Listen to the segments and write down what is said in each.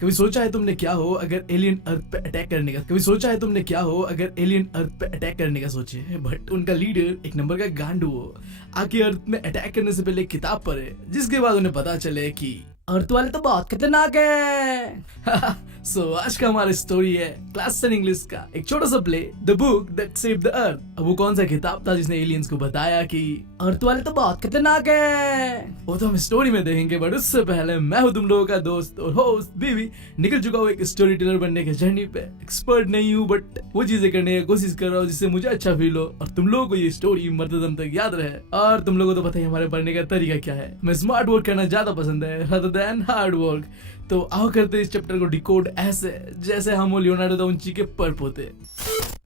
कभी सोचा है तुमने क्या हो अगर एलियन अर्थ पे अटैक करने का कभी सोचा है तुमने क्या हो अगर एलियन अर्थ पे अटैक करने का सोचे, बट उनका लीडर एक नंबर का गांडू हो, आके अर्थ में अटैक करने से पहले एक किताब पढ़े, जिसके बाद उन्हें पता चले कि अर्थ वाले तो बहुत खतरनाक है। सो आज का हमारा स्टोरी है क्लास 10 इंग्लिश का एक छोटा सा play, the book that saved the earth. अब वो कौन सा किताब था जिसने एलियंस को बताया कि अर्थ वाले तो बहुत खतरनाक है। वो तो हम स्टोरी में देखेंगे, बट उससे पहले मैं हूँ तुम लोगों का दोस्त और होस्ट बीवी, निकल चुका हूँ एक स्टोरी टेलर बनने के जर्नी पे। एक्सपर्ट नहीं हूँ, बट वो चीजें करने की कोशिश कर रहा हूँ जिससे मुझे अच्छा फील हो और तुम लोगों को ये स्टोरी मरते दम तक याद रहे। और तुम लोगों को तो पता ही हमारे पढ़ने का तरीका क्या है, मैं स्मार्ट वर्क करना ज्यादा पसंद है rather than हार्ड वर्क। तो आओ करते इस चैप्टर को डिकोड ऐसे जैसे हम वो लियोनार्डो दा विंची के पोते।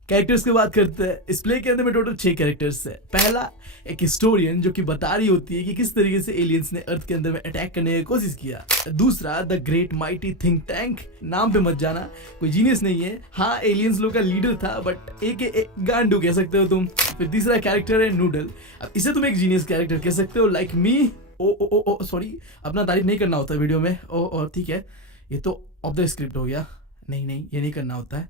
कैरेक्टर्स की बात करते हैं। इस प्ले के अंदर में टोटल 6 कैरेक्टर्स है। पहला एक हिस्टोरियन जो कि बता रही होती है कि किस तरीके से एलियंस ने अर्थ के अंदर में अटैक करने की कोशिश किया। दूसरा the great mighty think tank, नाम पे मत जाना, कोई जीनियस नहीं है। हाँ, एलियंस लोग का लीडर था, बट एक गांडू कह सकते हो तुम। फिर तीसरा कैरेक्टर है नूडल। अब इसे तुम एक जीनियस कैरेक्टर कह सकते हो, लाइक मी। ओ सॉरी, अपना तारीफ नहीं करना होता वीडियो में। और ठीक है, ये तो ऑफ द स्क्रिप्ट हो गया। नहीं, ये नहीं करना होता है।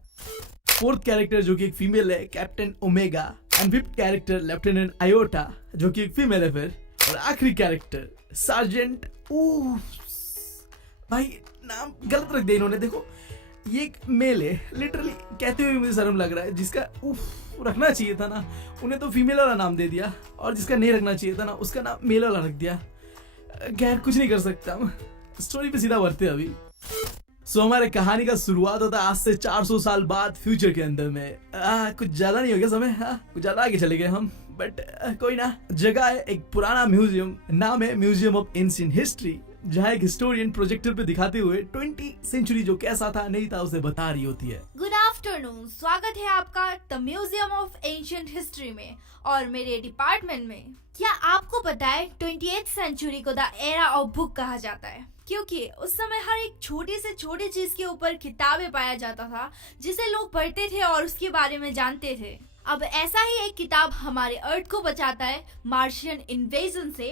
फोर्थ कैरेक्टर जो कि एक फीमेल है, captain omega. And fifth character lieutenant iota जो कि एक फीमेल है। फिर और आखिरी कैरेक्टर सार्जेंट। भाई नाम गलत रख दिया इन्होंने। देखो ये एक मेल है, लिटरली कहते हुए मुझे शर्म लग रहा है। जिसका रखना चाहिए था ना, उन्हें तो फीमेल वाला नाम दे दिया, और जिसका नहीं रखना चाहिए था ना, उसका नाम मेल वाला रख दिया। खैर कुछ नहीं कर सकता, स्टोरी पे सीधा बढ़ते अभी। सो हमारे कहानी का शुरुआत होता है आज से 400 साल बाद फ्यूचर के अंदर में। कुछ ज्यादा नहीं हो गया समय, कुछ ज्यादा आगे चले गए हम, बट कोई ना। जगह है एक पुराना म्यूजियम, नाम है म्यूजियम ऑफ एंशिएंट हिस्ट्री, जहाँ एक हिस्टोरियन प्रोजेक्टर पे दिखाते हुए 20th सेंचुरी जो कैसा था नहीं था उसे बता रही होती है। गुड आफ्टरनून, स्वागत है आपका the museum of ancient history में और मेरे डिपार्टमेंट में। क्या आपको पता है 20th सेंचुरी को द एरा ऑफ बुक कहा जाता है, क्योंकि उस समय हर एक छोटी से छोटी चीज के ऊपर किताबें पाया जाता था जिसे लोग पढ़ते थे और उसके बारे में जानते थे। अब ऐसा ही एक किताब हमारे अर्थ को बचाता है मार्शियन इन्वेजन से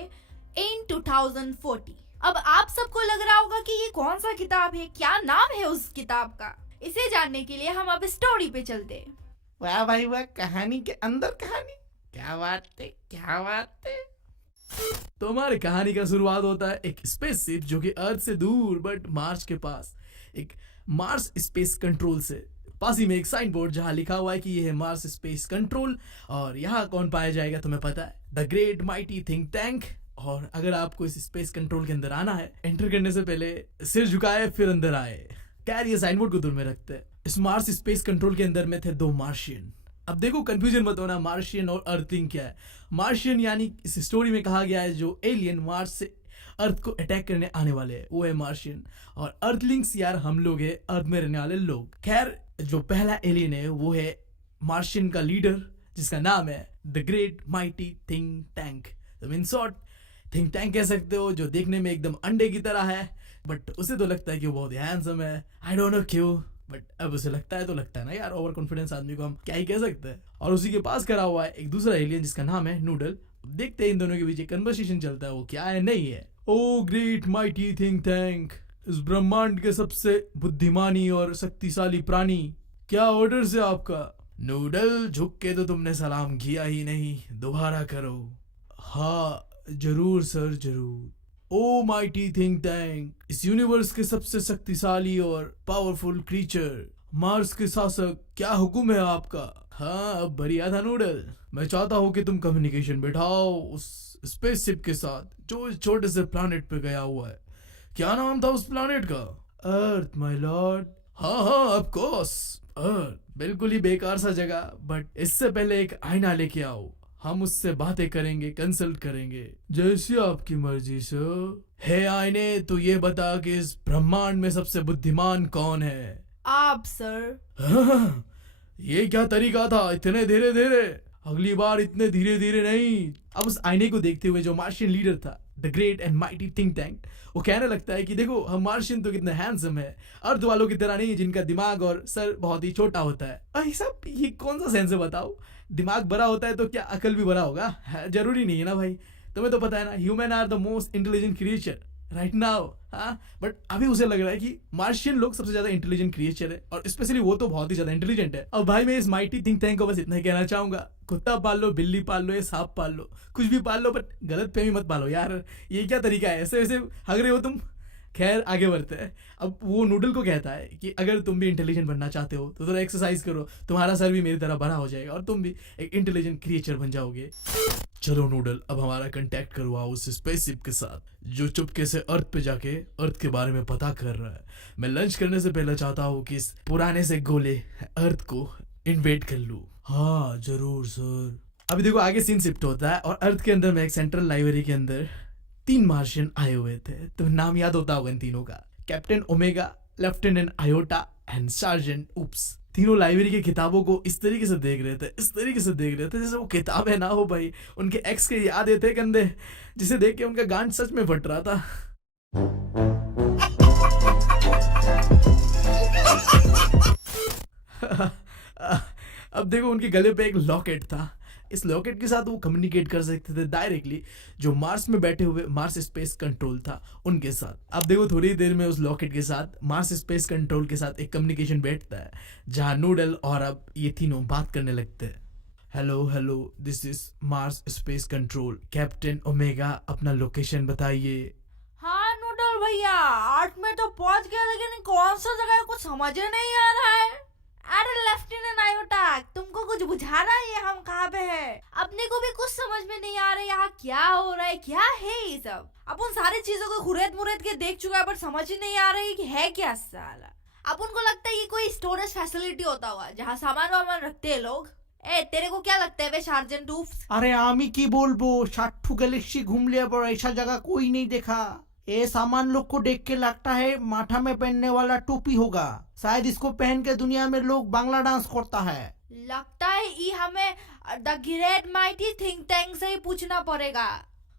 इन 2040। अब आप सबको लग रहा होगा कि ये कौन सा किताब है, क्या नाम है उस किताब का। इसे जानने के लिए हम अब स्टोरी पे चलते हैं। वाह भाई वाह, कहानी के अंदर कहानी, क्या बात है, क्या बात है। तो हमारी कहानी का शुरुआत होता है एक स्पेसशिप जो कि अर्थ से दूर बट मार्स के पास, एक मार्स स्पेस कंट्रोल से पास ही में एक साइन बोर्ड जहां लिखा हुआ है कि ये है मार्स स्पेस कंट्रोल। और यहाँ कौन पाया जाएगा तुम्हें पता है, the great mighty think tank. और अगर आपको इस स्पेस कंट्रोल के अंदर आना है, एंटर करने से पहले सिर झुकाए फिर अंदर आए। खैर ये साइन बोर्ड को दूर में रखते हैं। इस मार्स स्पेस कंट्रोल के अंदर में थे 2 मार्शियन। अब देखो कंफ्यूजन मत होना, मार्शियन और अर्थिंग क्या है। मार्शियन यानी इस स्टोरी में कहा गया है जो एलियन मार्स से अर्थ को अटैक करने आने वाले हैं, वो है मार्शियन। और अर्थलिंग्स यार हम लोग है, अर्थ में रहने वाले लोग। खैर जो पहला एलियन है वो है मार्शियन का लीडर, जिसका नाम है the great mighty think tank. तो इन शॉर्ट थिंक टैंक कह सकते हो, जो देखने में एकदम अंडे की तरह है, बट उसे तो लगता है कि वो बहुत हैंडसम है। आई डोंट नो क्यों, बट अब उसे लगता है तो लगता है ना यार, ओवर कॉन्फिडेंस आदमी को हम क्या ही कह सकते हैं। और उसी के पास करा हुआ है एक दूसरा एलियन जिसका नाम है नूडल। देखते हैं इन दोनों के बीच एक कन्वर्सेशन चलता है, वो क्या है नहीं है। ओ ग्रेट माइटी थिंक टैंक, इस ब्रह्मांड के सबसे बुद्धिमानी और शक्तिशाली प्राणी, क्या ऑर्डर है आपका। नूडल झुक के तो तुमने सलाम किया ही नहीं, दोबारा करो। हाँ जरूर सर जरूर। ओ माइटी थिंक टैंक, इस यूनिवर्स के सबसे शक्तिशाली और पावरफुल क्रीचर, मार्स के शासक, क्या हुक्म है आपका। हाँ अब बढ़िया था नूडल, मैं चाहता हूँ कि तुम कम्युनिकेशन बैठाओ उस स्पेसशिप के साथ जो इस छोटे से प्लैनेट पे गया हुआ है। क्या नाम था उस प्लैनेट का। अर्थ माय लॉर्ड। हाँ ऑफ कोर्स अर्थ, बिल्कुल ही बेकार सा जगह, बट इससे पहले एक आईना लेके आओ, हम उससे बातें करेंगे, कंसल्ट करेंगे। जैसी आपकी मर्जी सर। हे आईने, तो ये बता कि इस ब्रह्मांड में सबसे बुद्धिमान कौन है। आप सर। ये क्या तरीका था, इतने धीरे धीरे, अगली बार इतने धीरे धीरे नहीं। अब उस आईने को देखते हुए जो मार्शियन लीडर था the great and mighty think tank, वो कहने लगता है कि देखो हम मार्शियन तो कितने हैंडसम है, अर्थ वालों की तरह नहीं जिनका दिमाग और सर बहुत ही छोटा होता है। अरे सब ये कौन सा सेंस है बताओ, दिमाग बड़ा होता है तो क्या अकल भी बड़ा होगा। जरूरी नहीं है ना भाई, तुम्हें तो पता है ना, human are the most intelligent creature. Right now. हाँ, बट अभी उसे लग रहा है कि मार्शियन लोग सबसे ज्यादा इंटेलिजेंट क्रिएचर है, और स्पेशली वो तो बहुत ही ज्यादा इंटेलिजेंट है। अब भाई मैं इस माइटी थिंक टैंक को बस इतना ही कहना चाहूंगा, कुत्ता पाल लो, बिल्ली पाल लो, या सांप पाल लो, कुछ भी पाल लो, बट गलत फहमी मत पालो यार। ये क्या तरीका है, ऐसे ऐसे हग रहे हो तुम। खैर आगे बढ़ते हैं। अब वो नूडल को कहता है कि अगर तुम भी इंटेलिजेंट बनना चाहते हो तो थोड़ा एक्सरसाइज करो, तुम्हारा सर भी मेरी तरह बड़ा हो जाएगा और तुम भी एक इंटेलिजेंट क्रिएचर बन जाओगे। चलो नूडल, अब हमारा कांटेक्ट करवाओ उस स्पेसशिप के साथ जो चुपके से अर्थ पे जाके अर्थ के बारे में पता कर रहा है। मैं लंच करने से पहले चाहता हूँ कि इस पुराने से गोले अर्थ को इन्वेट कर लूँ। हाँ जरूर सर। अभी देखो आगे सीन शिफ्ट होता है और अर्थ के अंदर में एक सेंट्रल लाइब्रेरी के अंदर 3 मार्शियन आए हुए थे। तो नाम याद होता होगा इन तीनों का, captain omega, lieutenant iota and sergeant oops. तीनों लाइब्रेरी की किताबों को इस तरीके से देख रहे थे, इस तरीके से देख रहे थे जैसे वो किताबें ना हो भाई, उनके एक्स के याद थे कंधे, जिसे देख के उनका गांड सच में फट रहा था। अब देखो उनके गले पे एक लॉकेट था। इस लॉकेट के साथ वो कम्युनिकेट कर सकते थे डायरेक्टली जो मार्स में बैठे हुए मार्स स्पेस कंट्रोल था उनके साथ। अब देखो थोड़ी देर में उस लॉकेट के साथ मार्स स्पेस कंट्रोल के साथ एक कम्युनिकेशन बैठता है जहां नूडल और अब ये तीनों बात करने लगते हैं। Hello hello, this is Mars space control, captain omega अपना लोकेशन बताइए। हाँ नूडल भैया, 8 में तो पहुंच गया, लेकिन कौन सा जगह है कुछ समझ ही नहीं आ रहा है। अरे लेफ्टिनेंट आयोटा, तुमको कुछ बुझा रहा है हम कहाँ पे है? अपने को भी कुछ समझ में नहीं आ रहा है यहाँ क्या हो रहा है, क्या है ये सब। अपन सारी चीजों को खुरेद मुरेद के देख चुका है, पर समझ ही नहीं आ रही कि है क्या साला। अपन को लगता है ये कोई स्टोरेज फैसिलिटी होता हुआ जहाँ सामान वामान रखते हैं लोग। ए तेरे को क्या लगता है वे सार्जेंट उप्स? अरे आमी की बोलबो, 60 गैलेक्सी घूम लिया पर ऐसा जगह कोई नहीं देखा। ये सामान लोग को देख के लगता है माथा में पहनने वाला टोपी होगा, शायद इसको पहन के दुनिया में लोग बांग्ला डांस करता है। लगता है ये हमें the great mighty think tank से ही पूछना पड़ेगा,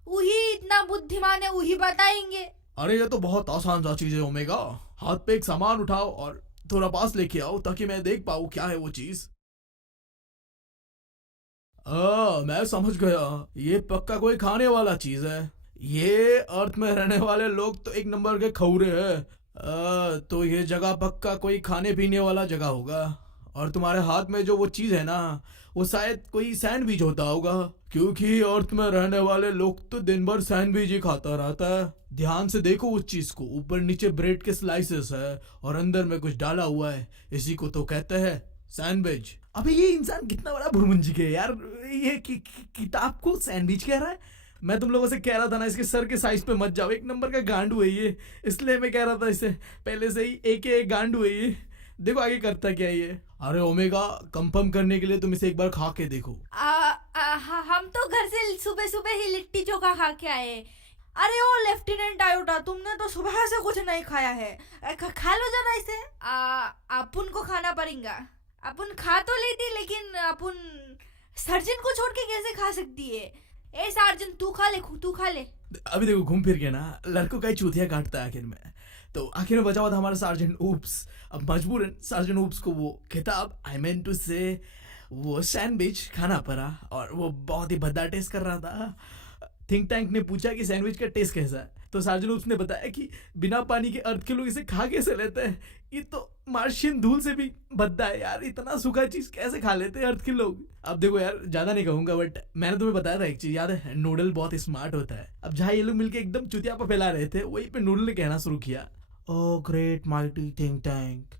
वही इतना बुद्धिमान है, वही बताएंगे। अरे ये तो बहुत आसान सा चीज है ओमेगा, हाथ पे एक सामान उठाओ और थोड़ा पास लेके आओ ताकि मैं देख पाऊँ क्या है वो चीज। मैं समझ गया, ये पक्का कोई खाने वाला चीज है। ये अर्थ में रहने वाले लोग तो एक नंबर के खौरे हैं। तो ये जगह पक्का कोई खाने पीने वाला जगह होगा, और तुम्हारे हाथ में जो वो चीज है ना, वो शायद कोई सैंडविच होता होगा, क्योंकि अर्थ में रहने वाले लोग तो दिन भर सैंडविच ही खाता रहता है। ध्यान से देखो उस चीज को, ऊपर नीचे ब्रेड के स्लाइसेस है और अंदर में कुछ डाला हुआ है, इसी को तो कहते हैं सैंडविच। अबे ये इंसान कितना बड़ा भुरमुंजी है यार, ये किताब को सैंडविच कह रहा है। मैं तुम लोगों से कह रहा था ना इसके सर के साइज पे मत जाओ, एक नंबर का गांडू है ये, इसलिए मैं कह रहा था इसे पहले से ही एक गांडू है ये। देखो आगे करता क्या ये। अरे ओमेगा, कंफर्म करने के लिए तुम इसे एक बार खा के देखो। हम तो घर से सुबह सुबह ही लिट्टी चोखा खा के आए। अरे ओ लेफ्टिनेंट आयोटा, तुमने तो सुबह से कुछ नहीं खाया है, खा लो जरा इसे। अपन को खाना पड़ेगा, अपन खा तो लेती लेकिन अपन सर्जन को छोड़ के कैसे खा सकती है? ए सार्जन तू खा ले, तू खा ले। अभी देखो घूम फिर के ना लड़कों का ही चूतिया काटता है आखिर में। तो आखिर में बचा हुआ था हमारा सार्जेंट उप्स। अब मजबूरन सार्जेंट उप्स को वो किताब, आई मीन टू से वो सैंडविच खाना पड़ा, और वो बहुत ही भद्दा टेस्ट कर रहा था। थिंक टैंक ने पूछा कि सैंडविच का टेस्ट कैसा है, तो सार्जेंट उप्स ने बताया कि बिना पानी के अर्थ के लोग इसे खा कैसे लेते हैं, ये तो मार्शियन धूल से भी भद्दा है यार, इतना सूखा चीज कैसे खा लेते हैं अर्थ के लोग। अब देखो यार ज्यादा नहीं कहूंगा, बट मैंने तुम्हें बताया था एक चीज याद है, नूडल बहुत स्मार्ट होता है। अब जहाँ ये लोग मिलके एकदम चुतियापा फैला रहे थे, वहीं पे नूडल ने कहना शुरू किया, ओ ग्रेट माइटी थिंक टैंक,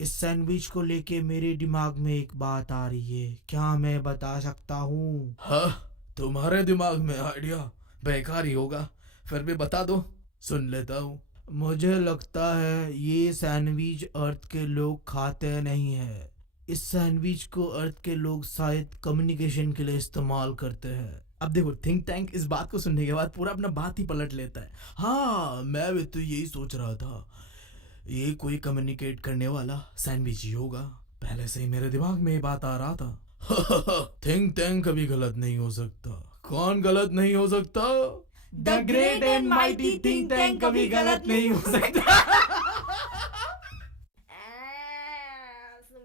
इस सैंडविच को लेके मेरे दिमाग में एक बात आ रही है, क्या मैं बता सकता हूँ? हाँ, तुम्हारे दिमाग में आइडिया बेकार ही होगा, फिर भी बता दो, सुन लेता हूँ। मुझे लगता है ये सैंडविच अर्थ के लोग खाते नहीं है, इस सैंडविच को अर्थ के लोग शायद कम्युनिकेशन के लिए इस्तेमाल करते हैं। अब देखो थिंक टैंक इस बात को सुनने के बाद पूरा अपना बात ही पलट लेता है। हाँ मैं भी तो यही सोच रहा था, ये कोई कम्युनिकेट करने वाला सैंडविच ही होगा, पहले से ही मेरे दिमाग में ये बात आ रहा था। थिंक टैंक कभी गलत नहीं हो सकता। कौन गलत नहीं हो सकता? The great and mighty think tank कभी गलत नहीं हो सकता।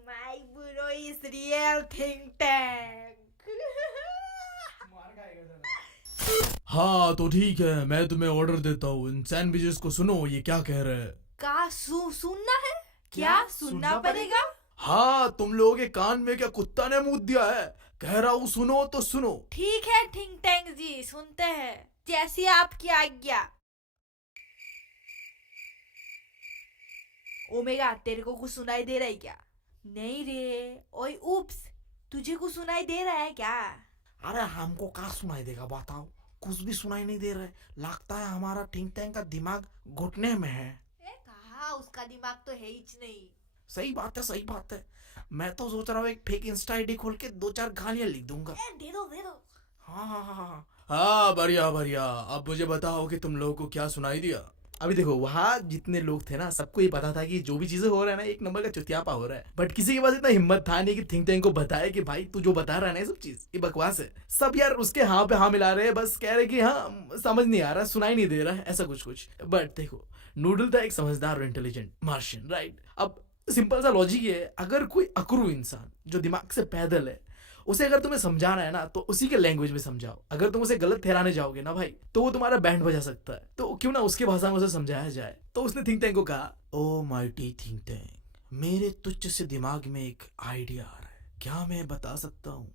My bro is real think tank. हाँ तो ठीक है, मैं तुम्हें ऑर्डर देता हूँ। इन सैंडविचेस को सुनो, ये क्या कह रहे हैं। का सुनना है? क्या सुनना पड़ेगा? हाँ, तुम लोगों के कान में क्या कुत्ता ने मुंह दिया है? कह रहा हूँ सुनो तो सुनो। ठीक है थिंक टैंक जी, सुनते हैं, जैसी आपकी आज्ञा। ओमेगा, तेरे को कुछ सुनाई दे रहा है क्या? नहीं रे। ओए उप्स, तुझे कुछ सुनाई दे रहा है क्या? अरे हमको क्या सुनाई देगा बताओ, कुछ भी सुनाई नहीं दे रहा है। लगता है हमारा थिंक टैंक का दिमाग घुटने में है। कहा, उसका दिमाग तो है ही नहीं। सही बात है, सही बात है। मैं तो सोच रहा हूँ एक फेक इंस्टा आईडी खोल के 2-4 गालियां लिख दूंगा। दे दो दे दो। हाँ हाँ हाँ हाँ। हाँ बढ़िया बढ़िया, अब मुझे बताओ कि तुम लोगों को क्या सुनाई दिया। अभी देखो, वहाँ जितने लोग थे ना, सबको ये पता था कि जो भी चीजें हो रहा है ना, एक नंबर का चुतियापा हो रहा है। बट किसी के पास इतना हिम्मत था नहीं कि थिंक टैंक को बताए कि भाई तू जो बता रहा है ना, ये सब चीज ये बकवास है। सब यार उसके हाँ पे हाँ मिला रहे हैं, बस कह रहे कि हाँ समझ नहीं आ रहा, सुनाई नहीं दे रहा है, ऐसा कुछ। बट देखो, नूडल था एक समझदार और इंटेलिजेंट मार्शियन, राइट। अब सिंपल सा लॉजिक ये है, अगर कोई अकरू इंसान जो दिमाग से पैदल है, उसे अगर तुम्हें समझाना है ना, तो उसी के लैंग्वेज में समझाओ। अगर तुम उसे गलत ठहराने जाओगे ना भाई, तो वो तुम्हारा बैंड बजा सकता है। तो क्यों ना उसकी भाषा में उसे समझाया जाए। तो उसने थिंक टैंक को कहा, ओ माइटी थिंक टैंक, मेरे तुच्छ से दिमाग में एक आइडिया आ रहा है, क्या मैं बता सकता हूँ?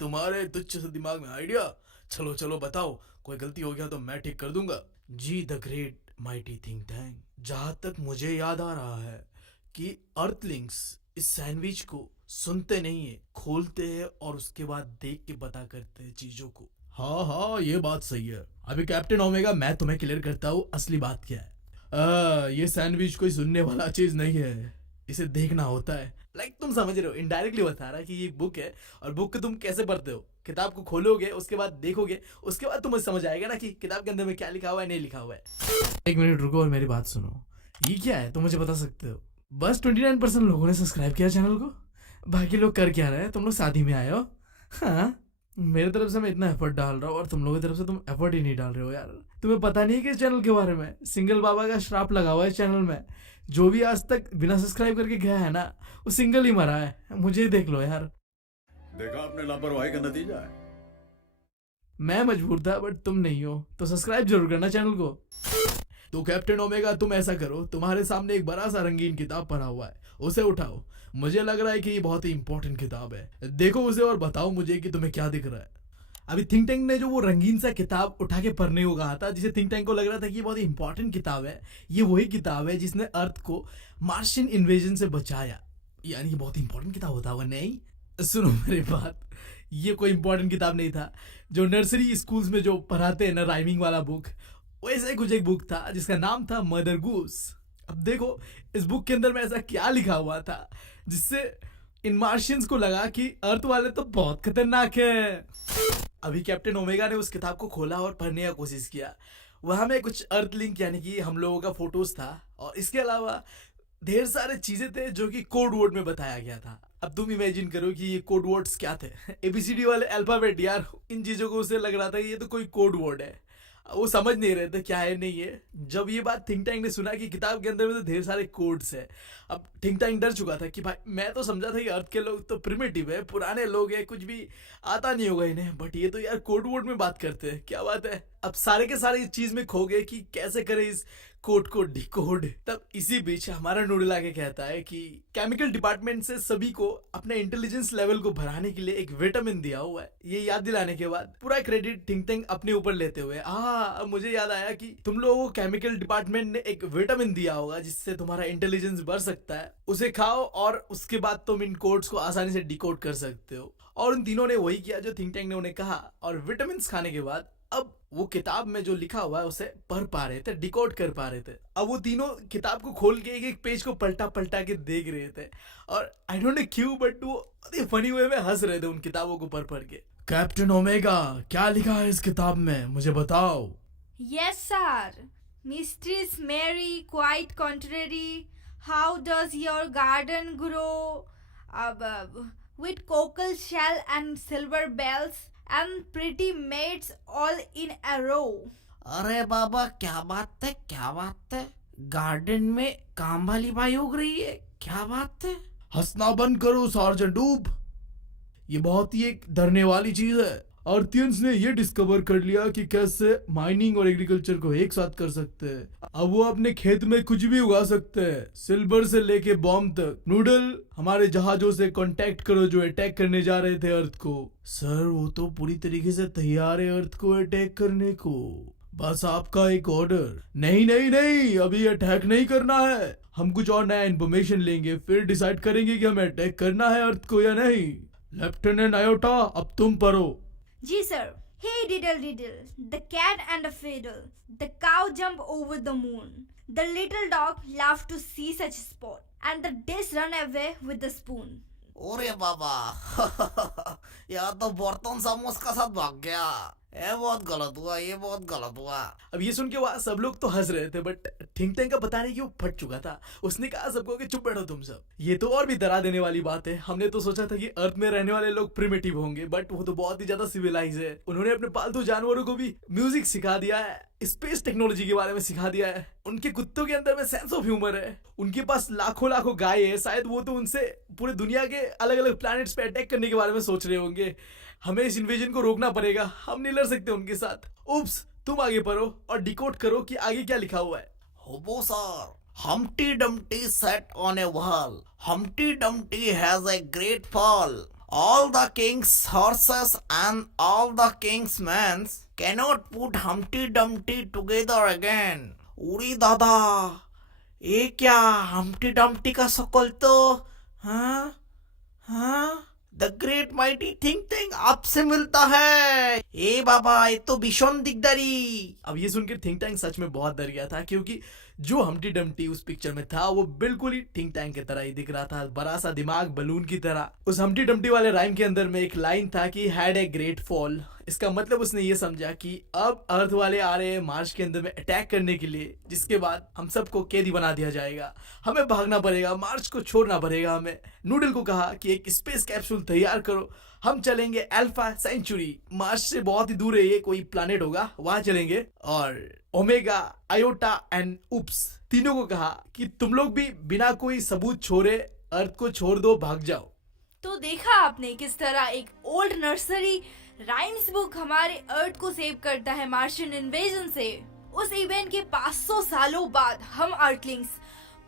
तुम्हारे तुच्छ से दिमाग में आइडिया? चलो चलो बताओ, कोई गलती हो गया तो मैं ठीक कर दूंगा। जी the great mighty think tank, जहां तक मुझे याद आ रहा है कि अर्थलिंग्स इस सैंडविच को सुनते नहीं है, खोलते हैं और उसके बाद देख के पता करते हैं चीजों को। हाँ हाँ, ये बात सही है। अभी कैप्टन ओमेगा, मैं तुम्हें क्लियर करता हूँ असली बात क्या है। ये सैंडविच कोई सुनने वाला चीज नहीं है, इसे देखना होता है। लाइक तुम समझ रहे हो, इनडायरेक्टली बता रहा है कि ये बुक है, और बुक को तुम कैसे पढ़ते हो, किताब को खोलोगे, उसके बाद देखोगे, उसके बाद तुम्हें समझ आएगा ना कि किताब के अंदर में क्या लिखा हुआ है, नहीं लिखा हुआ है। एक मिनट रुको और मेरी बात सुनो। ये क्या है, तुम मुझे बता सकते हो? बस 29% लोगों ने सब्सक्राइब किया चैनल को। बाकी लोग कर क्या रहे हैं? तुम लोग शादी में आए हो? हाँ, मेरी तरफ से मैं इतना एफर्ट डाल रहा हूँ और तुम लोगों की तरफ से तुम एफर्ट ही नहीं डाल रहे हो यार। तुम्हें पता नहीं है कि इस चैनल के बारे में सिंगल बाबा का श्राप लगा हुआ है चैनल में। जो भी आज तक बिना सब्सक्राइब करके गया है ना, वो सिंगल ही मरा है। मुझे ही देख लो यार। देखा आपने लापरवाही का नतीजा है। मैं मजबूर था, बट तुम नहीं हो, तो सब्सक्राइब जरूर करना चैनल को। तो कैप्टन ओमेगा, तुम ऐसा करो, तुम्हारे सामने एक बड़ा सा रंगीन किताब पड़ा हुआ है, उसे उठाओ। मुझे लग रहा है कि ये बहुत ही इंपॉर्टेंट किताब है। देखो उसे और बताओ मुझे कि तुम्हें क्या दिख रहा है। अभी थिंक टैंक ने जो वो रंगीन सा किताब उठा के पढ़ने को कहा था, जिसे थिंक टैंक को लग रहा था कि ये बहुत ही इंपॉर्टेंट किताब है, ये वही किताब है जिसने अर्थ को मार्शियन इन्वेजन से बचाया। यानी कि बहुत ही इंपॉर्टेंट किताब होता होगा, नहीं? सुनो मेरी बात, ये कोई इंपॉर्टेंट किताब नहीं था जो नर्सरी स्कूल्स में जो पढ़ाते हैं ना, राइमिंग वाला बुक, वैसे कुछ एक बुक था जिसका नाम था मदर गूस। अब देखो इस बुक के अंदर में ऐसा क्या लिखा हुआ था जिससे इन मार्शियंस को लगा कि अर्थ वाले तो बहुत खतरनाक है। अभी कैप्टन ओमेगा ने उस किताब को खोला और पढ़ने का कोशिश किया। वहां में कुछ अर्थ लिंक यानी कि हम लोगों का फोटोज था, और इसके अलावा ढेर सारे चीजें थे जो कि कोड वर्ड में बताया गया था। अब तुम इमेजिन करो कि ये कोड वर्ड्स क्या थे। एबीसीडी वाले अल्फाबेट यार, इन चीजों को उसे लग रहा था कि ये तो कोई कोड वर्ड है। वो समझ नहीं रहे थे क्या है नहीं है। जब ये बात थिंक टैंक ने सुना कि किताब के अंदर में तो ढेर सारे कोड्स है, अब थिंक टैंक डर चुका था कि भाई मैं तो समझा था कि अर्थ के लोग तो प्रिमिटिव है, पुराने लोग हैं, कुछ भी आता नहीं होगा इन्हें, बट ये तो यार कोड वर्ड में बात करते हैं, क्या बात है। अब सारे के सारे इस चीज में खो गए कि कैसे करें इस कोड को डिकोड। तब इसी बीच हमारा नूडल आके कहता है कि केमिकल डिपार्टमेंट से सभी को अपने इंटेलिजेंस लेवल को बढ़ाने के लिए एक विटामिन दिया हुआ है। ये याद दिलाने के बाद पूरा क्रेडिट थिंक टैंक अपने ऊपर लेते हुए, अब मुझे याद आया कि तुम लोगों को केमिकल डिपार्टमेंट ने एक विटामिन दिया होगा जिससे तुम्हारा इंटेलिजेंस बढ़ सकता है, उसे खाओ और उसके बाद तुम इन कोड्स को आसानी से डिकोड कर सकते हो। और उन तीनों ने वही किया जो थिंक टैंक ने उन्हें कहा, और विटामिन खाने के बाद अब वो किताब में जो लिखा हुआ है उसे पढ़ पा रहे थे, डिकोड कर पा रहे थे। अब वो तीनों किताब को खोल के एक एक पेज को पलटा पलटा के देख रहे थे, और आई डोंट नो क्यों बट वो फनी वे में हंस रहे थे उन किताबों को पढ़ पढ़ के। कैप्टन ओमेगा, क्या लिखा है इस किताब में, मुझे बताओ। Yes, sir. Mistress Mary, quite contrary. How does your garden grow? With cockle shell and silver bells and pretty maids all in a row. अरे बाबा क्या बात है, क्या बात है, गार्डन में काम वाली बाई उग रही है, क्या बात है। हंसना बंद करो सार्जेंट डूब, ये बहुत ही एक डरने वाली चीज है। अर्थियंस ने ये डिस्कवर कर लिया कि कैसे माइनिंग और एग्रीकल्चर को एक साथ कर सकते हैं। अब वो अपने खेत में कुछ भी उगा सकते हैं, सिल्वर से लेके बॉम्ब तक। नूडल, हमारे जहाजों से कांटेक्ट करो जो अटैक करने जा रहे थे अर्थ को। सर वो तो पूरी तरीके से तैयार है अर्थ को अटैक करने को, बस आपका एक ऑर्डर। नहीं नहीं नहीं, अभी अटैक नहीं करना है, हम कुछ और नया इन्फॉर्मेशन लेंगे, फिर डिसाइड करेंगे कि हमें अटैक करना है अर्थ को या नहीं। लेफ्टिनेंट आयोटा, अब तुम पढ़ो। जी sir. Hey diddle diddle, the cat and the fiddle, the cow jump over the moon, the little dog laughed to see such sport, and the dish run away with the spoon. ओरे बाबा यार तो बर्तन समोस का साथ भाग गया। ये बहुत गलत हुआ, ये बहुत गलत हुआ। अब ये सुन के वहाँ सब लोग तो हंस रहे थे, बट थिंक टैंक का पता नहीं क्यों फट चुका था। उसने कहा सबको कि चुप बैठो तुम सब। ये तो और भी डरा देने वाली बात है। हमने तो सोचा था कि अर्थ में रहने वाले लोग प्रिमिटिव होंगे, बट वो तो बहुत ही ज्यादा सिविलाइज है। उन्होंने अपने पालतू जानवरों को भी म्यूजिक सिखा दिया है, स्पेस टेक्नोलॉजी के बारे में सिखा दिया है। उनके कुत्तों के अंदर में सेंस ऑफ ह्यूमर है। उनके पास लाखों लाखों गाय है, शायद वो तो उनसे पूरे दुनिया के अलग अलग प्लैनेट्स पे अटैक करने के बारे में सोच रहे होंगे। हमें इस इन्वेजन को रोकना पड़ेगा, हम नहीं लड़ सकते उनके साथ। उप्स, तुम आगे पढ़ो और डिकोड करो कि आगे क्या लिखा हुआ है। होबो sir, Humpty Dumpty sat on a wall. Humpty Dumpty has a great fall. All the king's horses and all the king's men cannot put Humpty Dumpty together again. Uri दादा, ये क्या Humpty Dumpty का शकल तो हाँ हाँ the great mighty think tank आपसे मिलता है। ए बाबा, ये तो भीषण दिकदारी। अब ये सुनकर थिंक टैंक सच में बहुत डर गया था, क्योंकि जो हम्टी डम्टी उस पिक्चर में था वो बिल्कुल ही थिंक टैंक की तरह ही दिख रहा था, बड़ा सा दिमाग बलून की तरह। उस हम्टी डम्टी वाले राइम के अंदर में एक लाइन था कि हैड ए ग्रेट फॉल। इसका मतलब उसने ये समझा कि अब अर्थ वाले आ रहे हैं मार्स के अंदर में अटैक करने के लिए, जिसके बाद हम सबको कैदी बना दिया जाएगा। हमें भागना पड़ेगा, मार्स को छोड़ना पड़ेगा हमें। नूडल को कहा कि एक स्पेस कैप्सूल तैयार करो, हम चलेंगे अल्फा सेंचुरी। मार्स से बहुत ही दूर है, ये कोई प्लैनेट होगा, वहां चलेंगे। और ओमेगा, आयोटा एंड उप्स तीनों को कहा कि तुम लोग भी बिना कोई सबूत छोड़े अर्थ को छोड़ दो, भाग जाओ। तो देखा आपने किस तरह एक ओल्ड नर्सरी राइम्स बुक हमारे अर्थ को सेव करता है मार्शियन इन्वेजन से। उस इवेंट के 500 सालों बाद हम अर्थलिंग्स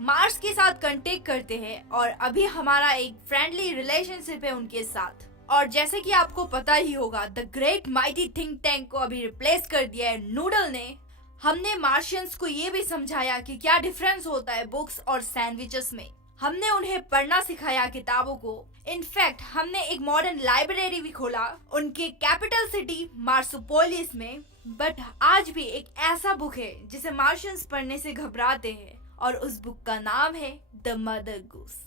मार्स के साथ कांटेक्ट करते हैं और अभी हमारा एक फ्रेंडली रिलेशनशिप है उनके साथ। और जैसे कि आपको पता ही होगा, the great mighty think tank को अभी रिप्लेस कर दिया है नूडल ने। हमने मार्शियंस को ये भी समझाया कि क्या डिफरेंस होता है बुक्स और सैंडविचेस में। हमने उन्हें पढ़ना सिखाया किताबों को। इनफैक्ट हमने एक मॉडर्न लाइब्रेरी भी खोला उनके कैपिटल सिटी मार्सोपोलिस में। बट आज भी एक ऐसा बुक है जिसे मार्शियंस पढ़ने से घबराते हैं, और उस बुक का नाम है द मदर गूस।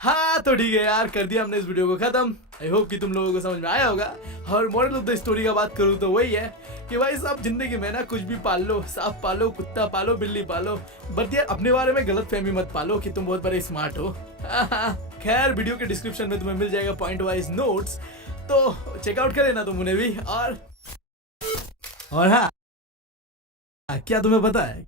हाँ तो ठीक है यार, कर दिया हमने इस वीडियो को खत्म। आई होप कि तुम लोगों को समझ में आया होगा। और मॉरल ऑफ द स्टोरी का बात करूँ तो वही है कि भाई साहब जिंदगी में ना कुछ भी पाल लो, सांप पालो, कुत्ता पालो, बिल्ली पालो, बट यार अपने बारे में गलत फहमी मत पालो कि तुम बहुत बड़े स्मार्ट हो। खैर वीडियो के डिस्क्रिप्शन में तुम्हें मिल जाएगा पॉइंट वाइज नोट्स, तो चेकआउट कर लेना तुम उन्हें भी। और हाँ, क्या तुम्हें पता है